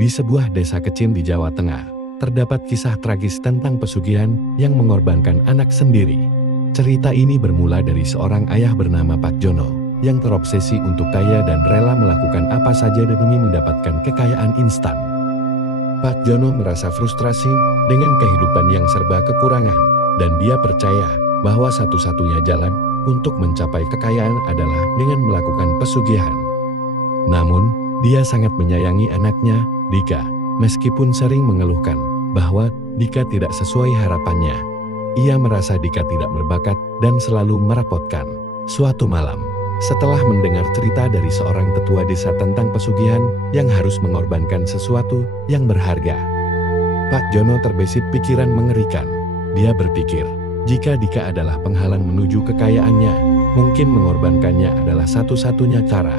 Di sebuah desa kecil di Jawa Tengah, terdapat kisah tragis tentang pesugihan yang mengorbankan anak sendiri. Cerita ini bermula dari seorang ayah bernama Pak Jono, yang terobsesi untuk kaya dan rela melakukan apa saja demi mendapatkan kekayaan instan. Pak Jono merasa frustrasi dengan kehidupan yang serba kekurangan, dan dia percaya bahwa satu-satunya jalan untuk mencapai kekayaan adalah dengan melakukan pesugihan. Namun, dia sangat menyayangi anaknya, Dika, meskipun sering mengeluhkan bahwa Dika tidak sesuai harapannya. Ia merasa Dika tidak berbakat dan selalu merepotkan. Suatu malam, setelah mendengar cerita dari seorang tetua desa tentang pesugihan yang harus mengorbankan sesuatu yang berharga, Pak Jono terbesit pikiran mengerikan. Dia berpikir, jika Dika adalah penghalang menuju kekayaannya, mungkin mengorbankannya adalah satu-satunya cara.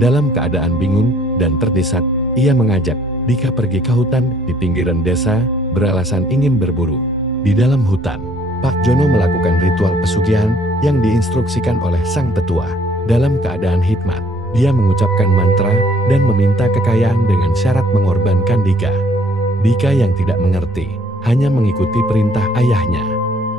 Dalam keadaan bingung dan terdesak, ia mengajak Dika pergi ke hutan di pinggiran desa, beralasan ingin berburu. Di dalam hutan, Pak Jono melakukan ritual pesugihan yang diinstruksikan oleh sang tetua. Dalam keadaan hikmat, dia mengucapkan mantra dan meminta kekayaan dengan syarat mengorbankan Dika. Dika yang tidak mengerti, hanya mengikuti perintah ayahnya.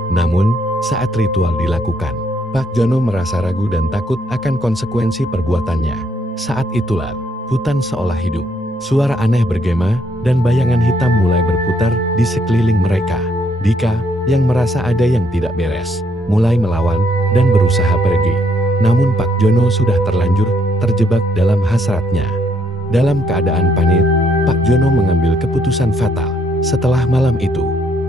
Namun, saat ritual dilakukan, Pak Jono merasa ragu dan takut akan konsekuensi perbuatannya. Saat itulah, hutan seolah hidup. Suara aneh bergema, dan bayangan hitam mulai berputar di sekeliling mereka. Dika, yang merasa ada yang tidak beres, mulai melawan dan berusaha pergi. Namun Pak Jono sudah terlanjur terjebak dalam hasratnya. Dalam keadaan panik, Pak Jono mengambil keputusan fatal. Setelah malam itu,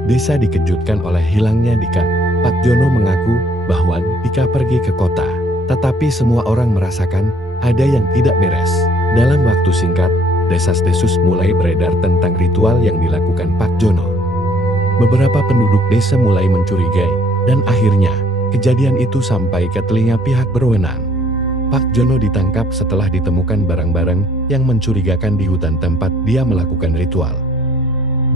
desa dikejutkan oleh hilangnya Dika. Pak Jono mengaku bahwa Dika pergi ke kota, tetapi semua orang merasakan ada yang tidak beres. Dalam waktu singkat, desas-desus mulai beredar tentang ritual yang dilakukan Pak Jono. Beberapa penduduk desa mulai mencurigai, dan akhirnya kejadian itu sampai ke telinga pihak berwenang. Pak Jono ditangkap setelah ditemukan barang-barang yang mencurigakan di hutan tempat dia melakukan ritual.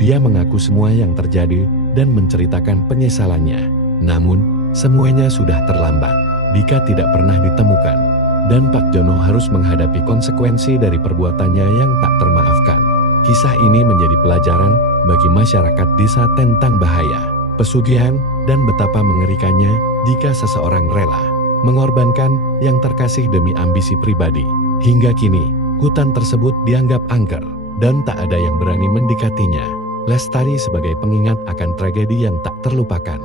Dia mengaku semua yang terjadi dan menceritakan penyesalannya. Namun, semuanya sudah terlambat. Dika tidak pernah ditemukan, dan Pak Jono harus menghadapi konsekuensi dari perbuatannya yang tak termaafkan. Kisah ini menjadi pelajaran bagi masyarakat desa tentang bahaya pesugihan dan betapa mengerikannya jika seseorang rela mengorbankan yang terkasih demi ambisi pribadi. Hingga kini, hutan tersebut dianggap angker dan tak ada yang berani mendekatinya. Lestari sebagai pengingat akan tragedi yang tak terlupakan.